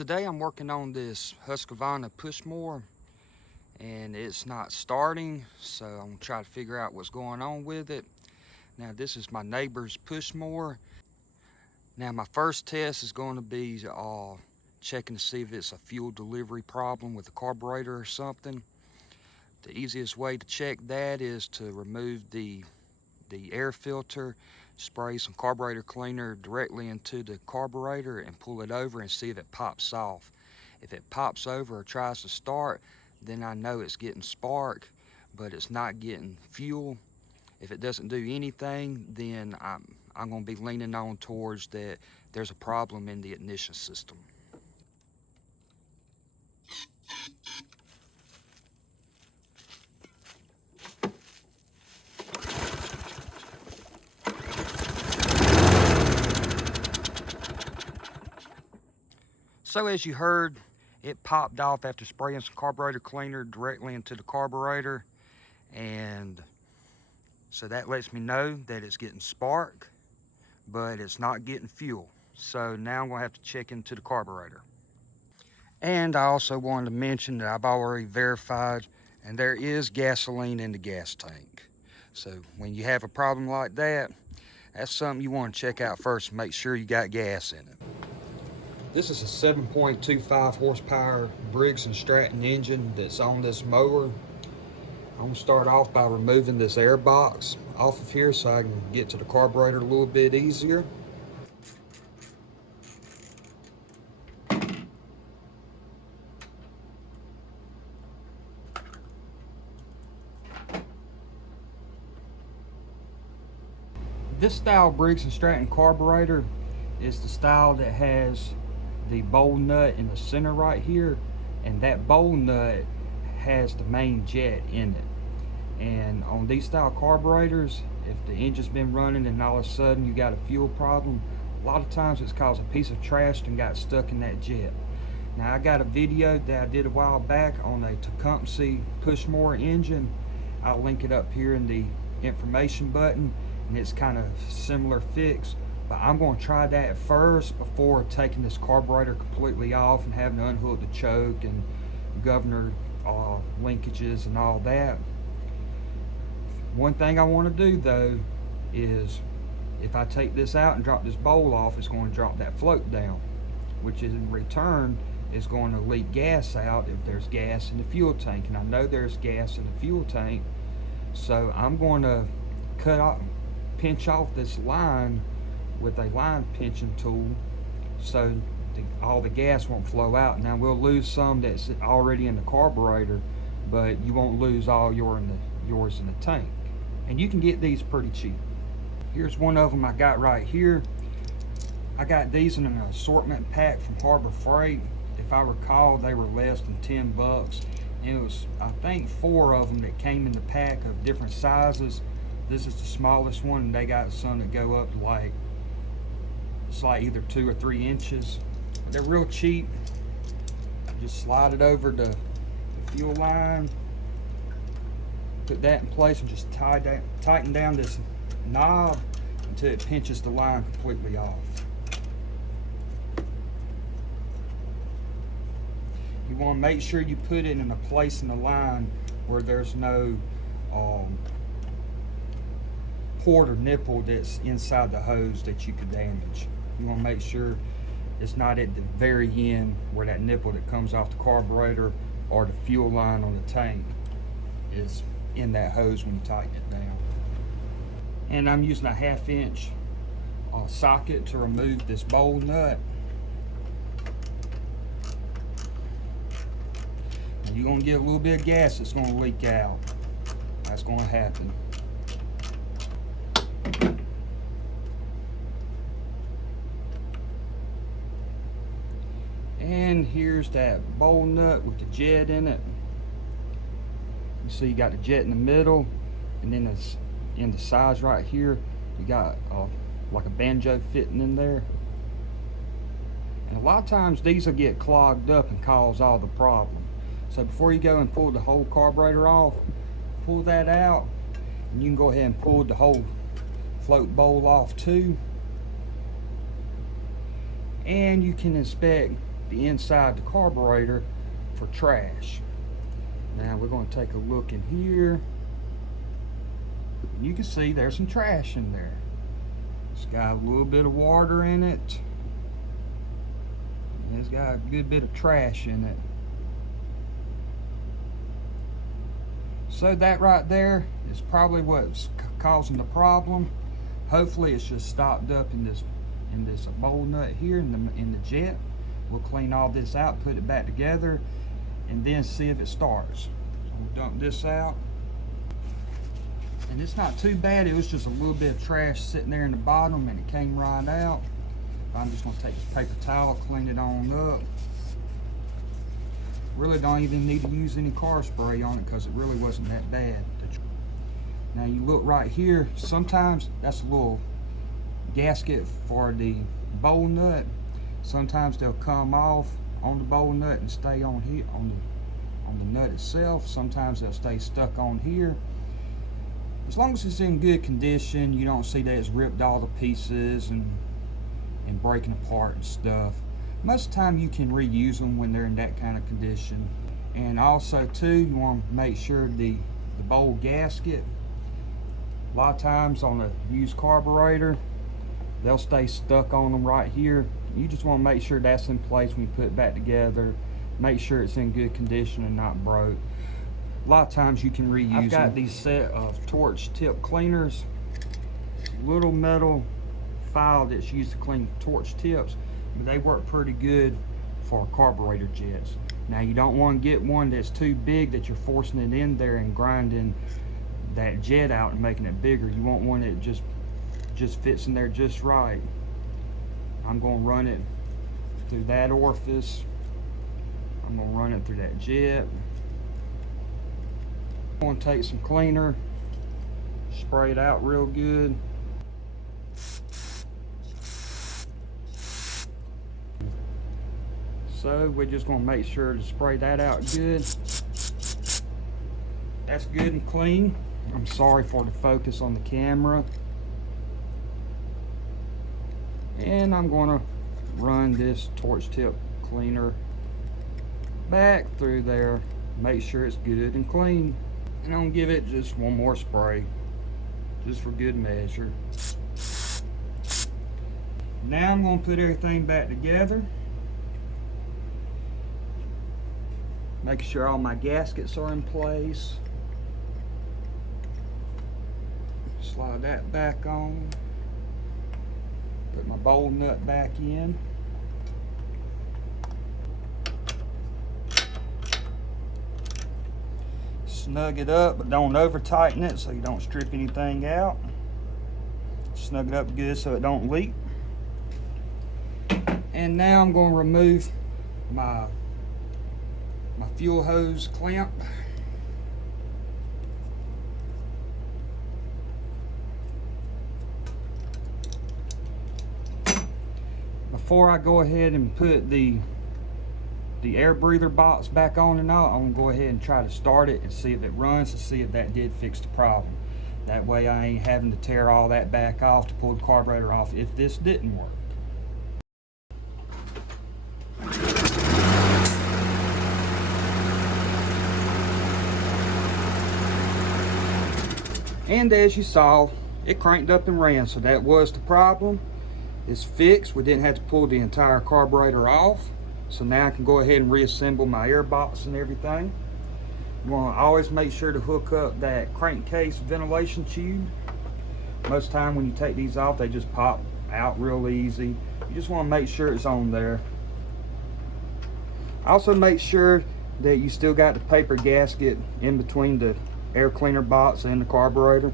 Today I'm working on this Husqvarna push mower and it's not starting, so I'm gonna try to figure out what's going on with it. Now this is my neighbor's push mower. Now my first test is going to be checking to see if it's a fuel delivery problem with the carburetor or something. The easiest way to check that is to remove the air filter, spray some carburetor cleaner directly into the carburetor and pull it over and see if it pops off. If it pops over or tries to start, then I know it's getting spark, but it's not getting fuel. If it doesn't do anything, then I'm going to be leaning on towards that there's a problem in the ignition system. So as you heard, it popped off after spraying some carburetor cleaner directly into the carburetor, and so that lets me know that it's getting spark, but it's not getting fuel. So now I'm gonna have to check into the carburetor. And I also wanted to mention that I've already verified, and there is gasoline in the gas tank. So when you have a problem like that, that's something you want to check out first and make sure you got gas in it. This is a 7.25 horsepower Briggs & Stratton engine that's on this mower. I'm going to start off by removing this air box off of here so I can get to the carburetor a little bit easier. This style Briggs & Stratton carburetor is the style that has the bowl nut in the center right here, and that bowl nut has the main jet in it. And on these style carburetors, if the engine's been running and all of a sudden you got a fuel problem, a lot of times it's because a piece of trash and got stuck in that jet. Now I got a video that I did a while back on a Tecumseh push mower engine. I'll link it up here in the information button, and it's kind of similar fix. But I'm going to try that first before taking this carburetor completely off and having to unhook the choke and governor linkages and all that. One thing I want to do though is if I take this out and drop this bowl off, it's going to drop that float down, which in return is going to leak gas out if there's gas in the fuel tank. And I know there's gas in the fuel tank, so I'm going to pinch off this line with a line pinching tool so all the gas won't flow out. Now we'll lose some that's already in the carburetor, but you won't lose all yours in the tank. And you can get these pretty cheap. Here's one of them I got right here. I got these in an assortment pack from Harbor Freight. If I recall, they were less than 10 bucks. And it was, I think, 4 of them that came in the pack of different sizes. This is the smallest one, and they got some that go up to like, it's like either 2 or 3 inches. They're real cheap. Just slide it over the fuel line, put that in place, and just tighten down this knob until it pinches the line completely off. You want to make sure you put it in a place in the line where there's no port or nipple that's inside the hose that you could damage. You want to make sure it's not at the very end where that nipple that comes off the carburetor or the fuel line on the tank is in that hose when you tighten it down. And I'm using a 1/2 inch socket to remove this bowl nut. And you're going to get a little bit of gas that's going to leak out. That's going to happen. And here's that bowl nut with the jet in it. You see you got the jet in the middle, and then it's in the sides right here. You got like a banjo fitting in there. And a lot of times these will get clogged up and cause all the problem. So before you go and pull the whole carburetor off, pull that out, and you can go ahead and pull the whole float bowl off too. And you can inspect the inside of the carburetor for trash. Now we're going to take a look in here. You can see there's some trash in there. It's got a little bit of water in it. And it's got a good bit of trash in it. So that right there is probably what's causing the problem. Hopefully it's just stopped up in this bowl nut here in the jet. We'll clean all this out, put it back together, and then see if it starts. So we'll dump this out. And it's not too bad. It was just a little bit of trash sitting there in the bottom and it came right out. I'm just gonna take this paper towel, clean it on up. Really don't even need to use any car spray on it because it really wasn't that bad. Now you look right here, sometimes that's a little gasket for the bowl nut. Sometimes they'll come off on the bowl nut and stay on here on the nut itself. Sometimes they'll stay stuck on here. As long as it's in good condition, you don't see that it's ripped all to pieces and breaking apart and stuff. Most of the time you can reuse them when they're in that kind of condition. And also too, you want to make sure the bowl gasket, a lot of times on a used carburetor, they'll stay stuck on them right here. You just want to make sure that's in place when you put it back together. Make sure it's in good condition and not broke. A lot of times you can reuse them. I've got these set of torch tip cleaners, little metal file that's used to clean torch tips. They work pretty good for carburetor jets. Now you don't want to get one that's too big that you're forcing it in there and grinding that jet out and making it bigger. You want one that just fits in there just right. I'm going to run it through that orifice. I'm going to run it through that jet. I'm going to take some cleaner, spray it out real good. So we're just going to make sure to spray that out good. That's good and clean. I'm sorry for the focus on the camera. And I'm going to run this torch tip cleaner back through there. Make sure it's good and clean. And I'm going to give it just one more spray, just for good measure. Now I'm going to put everything back together. Making sure all my gaskets are in place. Slide that back on. Put my bowl nut back in. Snug it up, but don't over tighten it so you don't strip anything out. Snug it up good so it don't leak. And now I'm going to remove my fuel hose clamp. Before I go ahead and put the air breather box back on and all, I'm gonna go ahead and try to start it and see if it runs, to see if that did fix the problem. That way I ain't having to tear all that back off to pull the carburetor off if this didn't work. And as you saw, it cranked up and ran, so that was the problem. It's fixed. We didn't have to pull the entire carburetor off. So now I can go ahead and reassemble my air box and everything. You want to always make sure to hook up that crankcase ventilation tube. Most of the time when you take these off, they just pop out real easy. You just want to make sure it's on there. Also make sure that you still got the paper gasket in between the air cleaner box and the carburetor.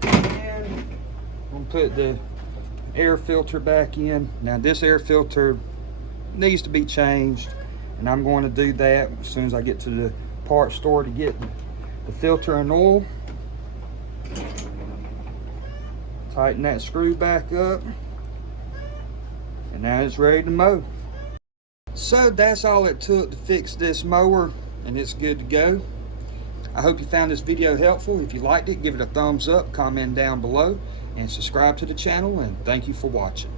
And we'll put the air filter back in. Now this air filter needs to be changed, and I'm going to do that as soon as I get to the parts store to get the filter and oil. Tighten that screw back up, and now it's ready to mow. So that's all it took to fix this mower, and it's good to go. I hope you found this video helpful. If you liked it, give it a thumbs up, comment down below, and subscribe to the channel, and thank you for watching.